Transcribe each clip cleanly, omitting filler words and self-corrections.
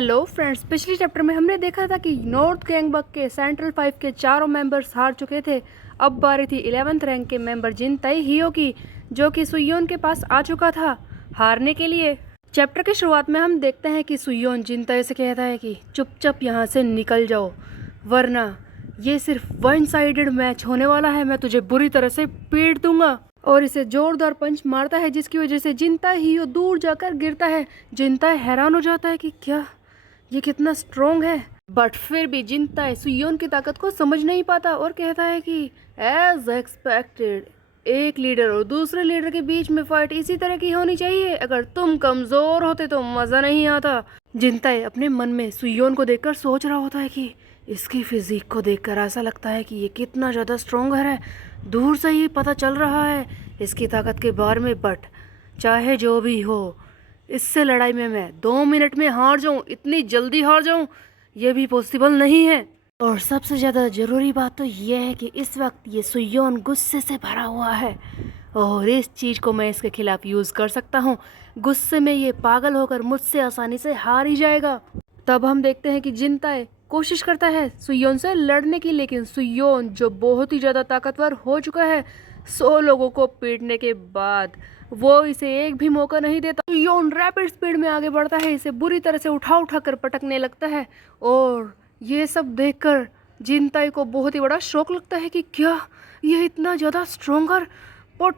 Hello friends, पिछले chapter में हमने देखा था कि नॉर्थ गैंगबक के सेंट्रल 5 के चारों मेंबर्स हार चुके थे। अब बारी थी 11th रैंक के मेंबर जिन ताई हियो की, जो कि सुयोन के पास आ चुका था हारने के लिए। चैप्टर की शुरुआत में हम देखते हैं कि सुयोन जिन ताई से कहता है कि चुपचाप यहाँ से निकल जाओ, वरना ये सिर्फ वन साइडेड मैच होने वाला है, मैं तुझे बुरी तरह से पीट दूंगा। और इसे जोरदार पंच मारता है, जिसकी वजह से जिनता हियो दूर जाकर गिरता है। जिनता हैरान हो जाता है कि क्या ये कितना स्ट्रॉन्ग है, बट फिर भी जिनता सुयोन की ताकत को समझ नहीं पाता और कहता है कि एज एक्सपेक्टेड एक लीडर और दूसरे लीडर के बीच में फाइट इसी तरह की होनी चाहिए। अगर तुम कमजोर होते तो मजा नहीं आता। जिनता अपने मन में सुयोन को देखकर सोच रहा होता है कि इसकी फिजिक को देखकर ऐसा लगता है कि ये कितना ज़्यादा स्ट्रॉन्गर है। दूर से ही पता चल रहा है इसकी ताकत के बारे में, बट चाहे जो भी हो, इससे लड़ाई में मैं 2 मिनट में हार जाऊं, इतनी जल्दी हार जाऊं, ये भी पॉसिबल नहीं है। और सबसे ज़्यादा ज़रूरी बात तो ये है कि इस वक्त ये सुयोन गुस्से से भरा हुआ है और इस चीज़ को मैं इसके खिलाफ यूज़ कर सकता हूँ। गुस्से में ये पागल होकर मुझसे आसानी से हार ही जाएगा। तब हम देखते हैं कि जिनताए कोशिश करता है सुयोन से लड़ने की, लेकिन सुयोन जो बहुत ही ज़्यादा ताकतवर हो चुका है 100 लोगों को पीटने के बाद, वो इसे एक भी मौका नहीं देता। सुयोन रैपिड स्पीड में आगे बढ़ता है, इसे बुरी तरह से उठा कर पटकने लगता है। और ये सब देखकर जिनताई को बहुत ही बड़ा शौक लगता है कि क्या ये इतना ज़्यादा स्ट्रोंगर, बट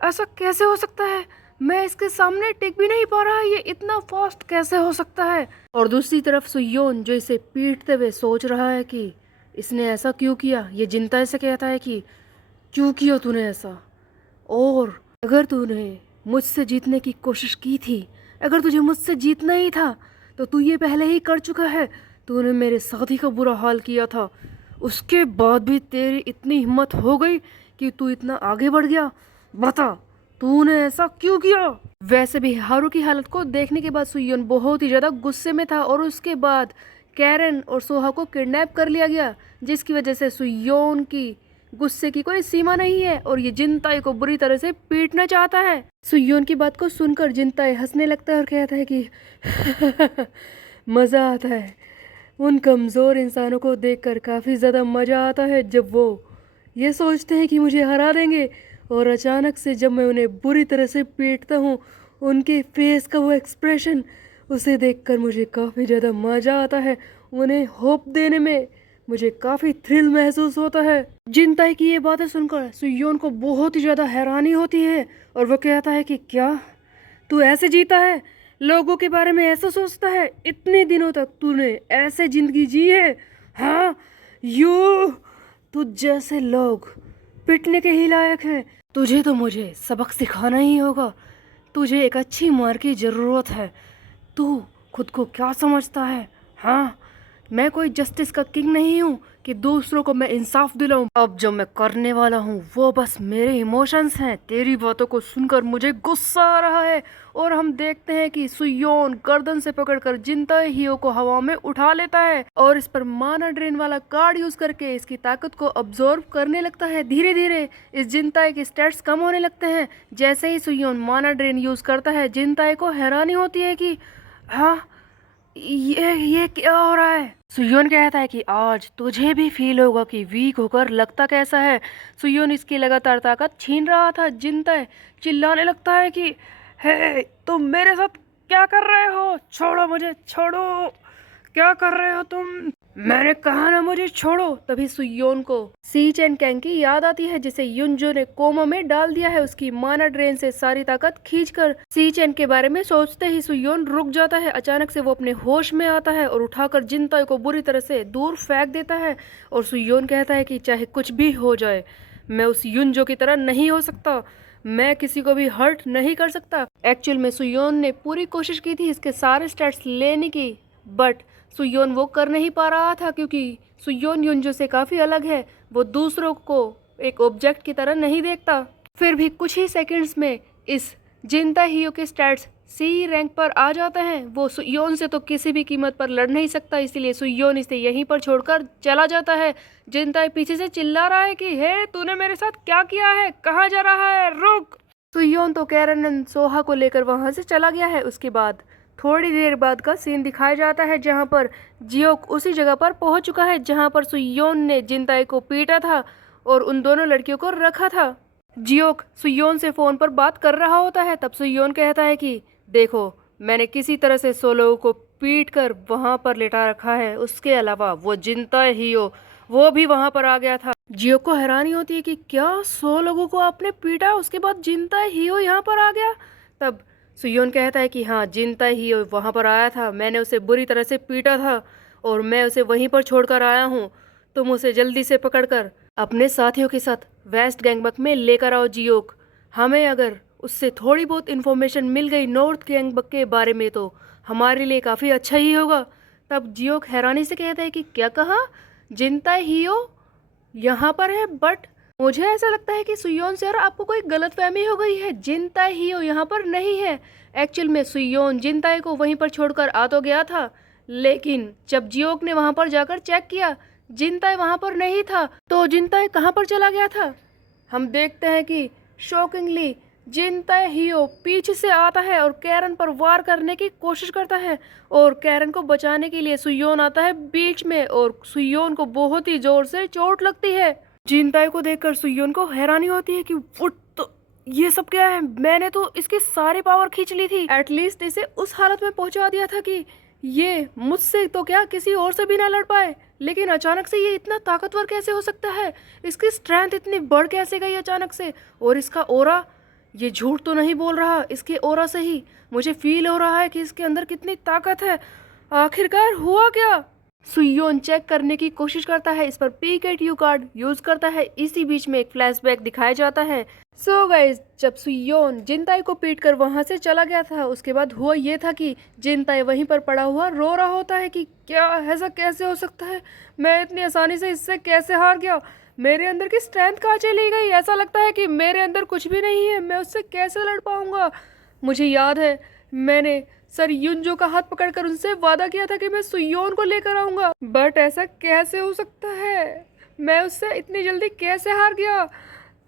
ऐसा कैसे हो सकता है, मैं इसके सामने टिक भी नहीं पा रहा, ये इतना फास्ट कैसे हो सकता है। और दूसरी तरफ सुयोन जो इसे पीटते हुए सोच रहा है कि इसने ऐसा क्यों किया। ये जिनताई से कहता है कि क्यों किया तूने ऐसा, और अगर तूने मुझसे जीतने की कोशिश की थी, अगर तुझे मुझसे जीतना ही था तो तू ये पहले ही कर चुका है। तूने मेरे साथी का बुरा हाल किया था, उसके बाद भी तेरी इतनी हिम्मत हो गई कि तू इतना आगे बढ़ गया। बता तूने ऐसा क्यों किया। वैसे भी हारू की हालत को देखने के बाद सुयोन बहुत ही ज़्यादा गुस्से में था और उसके बाद कैरन और सोहा को किडनैप कर लिया गया, जिसकी वजह से सुयोन की गुस्से की कोई सीमा नहीं है और ये जिनताई को बुरी तरह से पीटना चाहता है। सुयोन की बात को सुनकर जिनताई हंसने लगता है और कहता है कि मज़ा आता है, उन कमज़ोर इंसानों को देखकर काफ़ी ज़्यादा मज़ा आता है जब वो ये सोचते हैं कि मुझे हरा देंगे, और अचानक से जब मैं उन्हें बुरी तरह से पीटता हूँ, उनके फेस का वो एक्सप्रेशन, उसे देखकर मुझे काफ़ी ज़्यादा मज़ा आता है। उन्हें होप देने में मुझे काफ़ी थ्रिल महसूस होता है। जिनताई की ये बातें सुनकर सुयोन को बहुत ही ज़्यादा हैरानी होती है और वो कहता है कि क्या तू ऐसे जीता है, लोगों के बारे में ऐसा सोचता है, इतने दिनों तक तूने ऐसे ज़िंदगी जी है। हाँ, तुझ जैसे लोग पिटने के ही लायक हैं। तुझे तो मुझे सबक सिखाना ही होगा, तुझे एक अच्छी मार की ज़रूरत है। तू खुद को क्या समझता है? हाँ, मैं कोई जस्टिस का किंग नहीं हूँ कि दूसरों को मैं इंसाफ दिलाऊं। अब जो मैं करने वाला हूँ वो बस मेरे इमोशंस हैं। तेरी बातों को सुनकर मुझे गुस्सा आ रहा है। और हम देखते हैं कि सुयोन गर्दन से पकड़कर जिनताई हियो को हवा में उठा लेता है और इस पर माना ड्रेन वाला कार्ड यूज करके इसकी ताकत को अब्जॉर्ब करने लगता है। धीरे धीरे इस जिनताई के स्टेट्स कम होने लगते हैं। जैसे ही सुयोन माना ड्रेन यूज करता है, जिनताई को हैरानी होती है कि हाँ, ये क्या हो रहा है। सुयोन कहता है कि आज तुझे भी फील होगा कि वीक होकर लगता कैसा है। सुयोन इसकी लगातार ताकत छीन रहा था। जिनताई चिल्लाने लगता है कि हे, तुम मेरे साथ क्या कर रहे हो, छोड़ो मुझे, छोड़ो, क्या कर रहे हो तुम, मैंने कहा ना मुझे छोड़ो। तभी सुयोन को सी चैन कैंग की याद आती है, जिसे युनजो ने कोमा में डाल दिया है उसकी माना ड्रेन से सारी ताकत खींचकर। सी चैन के बारे में सोचते ही सुयोन रुक जाता है। अचानक से वो अपने होश में आता है और उठाकर जिनताई को बुरी तरह से दूर फेंक देता है। और सुयोन कहता है कि चाहे कुछ भी हो जाए, मैं उस युनजो की तरह नहीं हो सकता, मैं किसी को भी हर्ट नहीं कर सकता। एक्चुअल में सुयोन ने पूरी कोशिश की थी इसके सारे स्टेट्स लेने की, बट सुयोन वो कर नहीं पा रहा था क्योंकि सुयोन युनजो से काफ़ी अलग है। वो दूसरों को एक ऑब्जेक्ट की तरह नहीं देखता। फिर भी कुछ ही सेकंड्स में इस जिनता हियो के स्टैट्स सी रैंक पर आ जाते हैं। वो सुयोन से तो किसी भी कीमत पर लड़ नहीं सकता, इसलिए सुयोन इसे यहीं पर छोड़कर चला जाता है। जिनताई पीछे से चिल्ला रहा है कि हे, तूने मेरे साथ क्या किया है, कहाँ जा रहा है, रुक। सुयोन तो कैरन एंड सोहा को लेकर वहां से चला गया है। उसके बाद थोड़ी देर बाद का सीन दिखाया जाता है जहां पर जियोक उसी जगह पर पहुंच चुका है जहां पर सुयोन ने जिनताई को पीटा था और उन दोनों लड़कियों को रखा था। जियोक सुयोन से फोन पर बात कर रहा होता है, तब सुयोन कहता है कि देखो, मैंने किसी तरह से 100 लोगों को पीट कर वहां पर लेटा रखा है, उसके अलावा वो जिनताई हियो वो भी वहां पर आ गया था। जियोक को हैरानी होती है कि क्या 100 लोगों को आपने पीटा, उसके बाद जिनताई हियो यहाँ पर आ गया। तब सुयोन कहता है कि हाँ, जिनताई हियो वहां पर आया था, मैंने उसे बुरी तरह से पीटा था और मैं उसे वहीं पर छोड़कर आया हूँ। तुम उसे जल्दी से पकड़कर अपने साथियों के साथ वेस्ट गैंगबक में लेकर आओ जियोक। हमें अगर उससे थोड़ी बहुत इन्फॉर्मेशन मिल गई नॉर्थ गैंगबक के बारे में तो हमारे लिए काफ़ी अच्छा ही होगा। तब जियोक हैरानी से कहता है कि क्या कहा, जिनताई हियो यहाँ पर है? बट मुझे ऐसा लगता है कि सुयोन सर आपको कोई गलतफहमी हो गई है, जिनताई हियो यहाँ पर नहीं है। एक्चुअल में सुयोन जिनताई को वहीं पर छोड़कर आ तो गया था, लेकिन जब जियोक ने वहां पर जाकर चेक किया जिनताई वहां पर नहीं था, तो जिनताई कहां पर चला गया था? हम देखते हैं कि शॉकिंगली जिनताई हियो पीछे से आता है और कैरन पर वार करने की कोशिश करता है और कैरन को बचाने के लिए सुयोन आता है बीच में और सुयोन को बहुत ही जोर से चोट लगती है। जिनताई को देखकर सुयोन को हैरानी होती है कि वो तो ये सब क्या है, मैंने तो इसकी सारी पावर खींच ली थी, एटलीस्ट इसे उस हालत में पहुंचा दिया था कि ये मुझसे तो क्या किसी और से भी ना लड़ पाए, लेकिन अचानक से ये इतना ताकतवर कैसे हो सकता है, इसकी स्ट्रेंथ इतनी बढ़ कैसे गई अचानक से, और इसका ओरा, ये झूठ तो नहीं बोल रहा, इसके ओरा से ही मुझे फील हो रहा है कि इसके अंदर कितनी ताकत है। आखिरकार हुआ क्या? सुयोन चेक करने की कोशिश करता है, इस पर पीकेटीयू कार्ड यूज करता है। इसी बीच में एक फ्लैशबैक दिखाया जाता है। सो गाइस, जब सुयोन जिनताई को पीट कर वहां से चला गया था, उसके बाद हुआ ये था कि जिनताई वहीं पर पड़ा हुआ रो रहा होता है कि क्या ऐसा कैसे हो सकता है, मैं इतनी आसानी से इससे कैसे हार गया, मेरे अंदर की स्ट्रेंथ कहाँ चली गई, ऐसा लगता है कि मेरे अंदर कुछ भी नहीं है, मैं उससे कैसे लड़ पाऊंगा। मुझे याद है मैंने सर युनजो का हाथ पकड़कर उनसे वादा किया था कि मैं सुयोन को लेकर आऊंगा, बट ऐसा कैसे हो सकता है, मैं उससे इतनी जल्दी कैसे हार गया,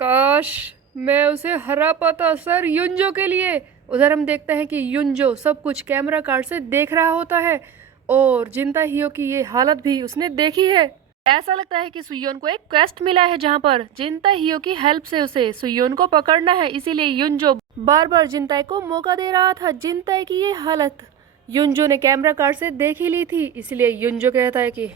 काश मैं उसे हरा पाता सर युनजो के लिए। उधर हम देखते हैं कि युनजो सब कुछ कैमरा कार्ड से देख रहा होता है और जिनताई हियो की ये हालत भी उसने देखी है। ऐसा लगता है कि सुयोन को एक क्वेस्ट मिला है जहां पर जिनताई हियो की हेल्प से उसे सुयोन को पकड़ना है, इसीलिए युनजो बार बार जिनताई को मौका दे रहा था। जिनताई की ये हालत युनजो ने कैमरा कार्ड से देख ही ली थी, इसलिए युनजो कहता है कि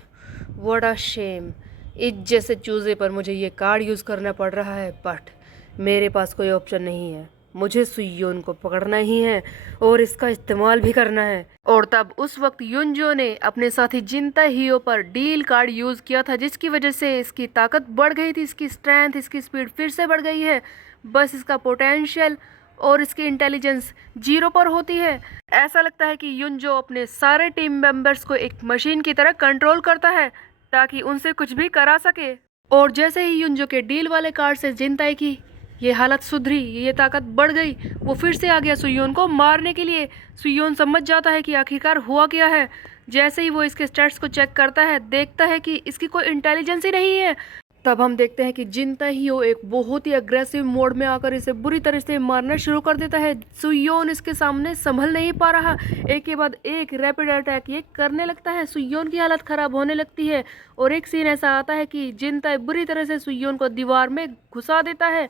व्हाट अ शेम, इस जैसे चूजे पर मुझे ये कार्ड यूज करना पड़ रहा है, बट मेरे पास कोई ऑप्शन नहीं है, मुझे सुयोन को पकड़ना ही है और इसका इस्तेमाल भी करना है। और तब उस वक्त युनजो ने अपने साथी जिनताई हियो पर डील कार्ड यूज किया था, जिसकी वजह से इसकी ताकत बढ़ गई थी, इसकी स्ट्रेंथ, इसकी स्पीड फिर से बढ़ गई है, बस इसका पोटेंशियल और इसकी इंटेलिजेंस 0 पर होती है। ऐसा लगता है कि युनजो अपने सारे टीम मेंबर्स को एक मशीन की तरह कंट्रोल करता है ताकि उनसे कुछ भी करा सके। और जैसे ही युनजो के डील वाले कार्ड से जिनताई की ये हालत सुधरी, ये ताकत बढ़ गई, वो फिर से आ गया सुयोन को मारने के लिए। सुयोन समझ जाता है कि आखिरकार हुआ क्या है। जैसे ही वो इसके स्टैट्स को चेक करता है, देखता है कि इसकी कोई इंटेलिजेंस ही नहीं है। तब हम देखते हैं कि जिनताई हियो एक बहुत ही अग्रेसिव मोड में आकर इसे बुरी तरह से मारना शुरू कर देता है। सुयोन इसके सामने संभल नहीं पा रहा, एक के बाद एक रैपिड अटैक ये करने लगता है। सुयोन की हालत खराब होने लगती है और एक सीन ऐसा आता है कि जिनताई बुरी तरह से सुयोन को दीवार में घुसा देता है।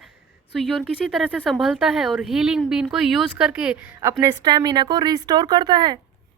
सुयोन किसी तरह से संभलता है और हीलिंग बीन को यूज करके अपने स्टैमिना को रिस्टोर करता है।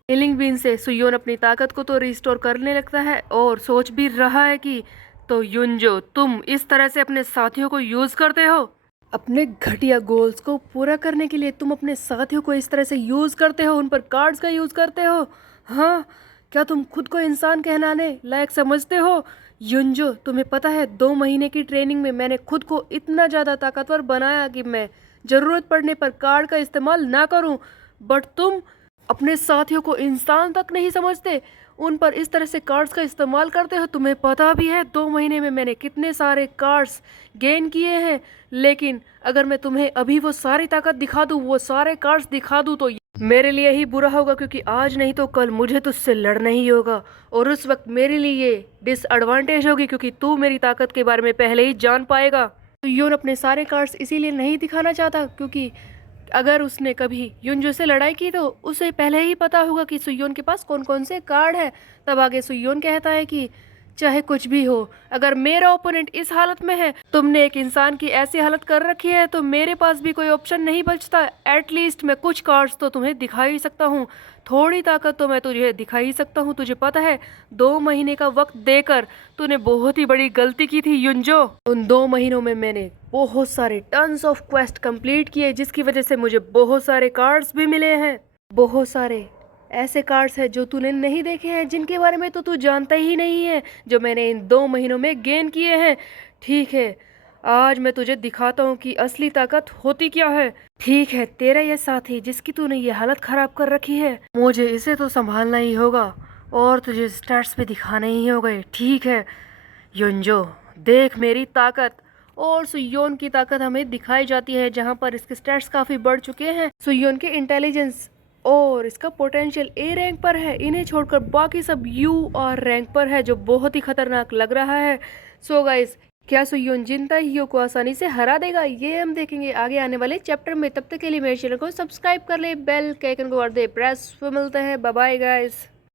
हीलिंग बीन से सुयोन अपनी ताकत को तो रिस्टोर करने लगता है और सोच भी रहा है कि तो युनजो, तुम इस तरह से अपने साथियों को यूज करते हो, अपने घटिया गोल्स को पूरा करने के लिए तुम अपने साथियों को इस तरह से यूज करते हो, उन पर कार्ड्स का यूज करते हो। हाँ, क्या तुम खुद को इंसान कहलाने लायक समझते हो? युनजो, तुम्हें पता है 2 महीने की ट्रेनिंग में मैंने खुद को इतना ज़्यादा ताकतवर बनाया कि मैं ज़रूरत पड़ने पर कार्ड का इस्तेमाल ना करूं, बट तुम अपने साथियों को इंसान तक नहीं समझते, उन पर इस तरह से कार्ड्स का इस्तेमाल करते हो। तुम्हें पता भी है 2 महीने में मैंने कितने सारे कार्ड्स गेन किए हैं, लेकिन अगर मैं तुम्हें अभी वो सारी ताकत दिखा दूँ, वो सारे कार्ड्स दिखा दूँ, तो मेरे लिए ही बुरा होगा, क्योंकि आज नहीं तो कल मुझे तुझसे लड़ना ही होगा और उस वक्त मेरे लिए ये डिसएडवांटेज होगी, क्योंकि तू मेरी ताकत के बारे में पहले ही जान पाएगा। तो योन अपने सारे कार्ड्स इसीलिए नहीं दिखाना चाहता क्योंकि अगर उसने कभी युनजो से लड़ाई की तो उसे पहले ही पता होगा कि सुयोन के पास कौन कौन से कार्ड है। तब आगे सुयोन कहता है कि चाहे कुछ भी हो, अगर मेरा ओपोनेंट इस हालत में है, तुमने एक इंसान की ऐसी हालत कर रखी है, तो मेरे पास भी कोई ऑप्शन नहीं बचता। एटलीस्ट मैं कुछ कार्ड्स तो तुम्हें दिखा ही सकता हूँ, थोड़ी ताकत तो मैं तुझे दिखा ही सकता हूँ। तुझे पता है 2 महीने का वक्त देकर तूने बहुत ही बड़ी गलती की थी युनजो। उन 2 महीनों में मैंने बहुत सारे टन्स ऑफ क्वेस्ट कंप्लीट किए, जिसकी वजह से मुझे बहुत सारे कार्ड्स भी मिले हैं। बहुत सारे ऐसे कार्ड्स हैं जो तूने नहीं देखे हैं, जिनके बारे में तो तू जानता ही नहीं है, जो मैंने इन 2 महीनों में गेन किए हैं। ठीक है, आज मैं तुझे दिखाता हूँ कि असली ताकत होती क्या है। ठीक है, तेरा ये साथी जिसकी तूने ये हालत खराब कर रखी है, मुझे इसे तो संभालना ही होगा और तुझे स्टैट्स भी दिखाने ही होंगे। ठीक है युनजो, देख मेरी ताकत। और सुयोन की ताकत हमें दिखाई जाती है, जहाँ पर इसके स्टैट्स काफ़ी बढ़ चुके हैं। सुयोन के इंटेलिजेंस और इसका पोटेंशियल ए रैंक पर है, इन्हें छोड़कर बाकी सब यू आर रैंक पर है, जो बहुत ही खतरनाक लग रहा है। सो गाइस, क्या सुयोन जिन ताइहियो को आसानी से हरा देगा, ये हम देखेंगे आगे आने वाले चैप्टर में। तब तक के लिए मेरे चैनल को सब्सक्राइब कर ले, बेल के आइकन को कर दे प्रेस। मिलते हैं, बाय बाय गाइस।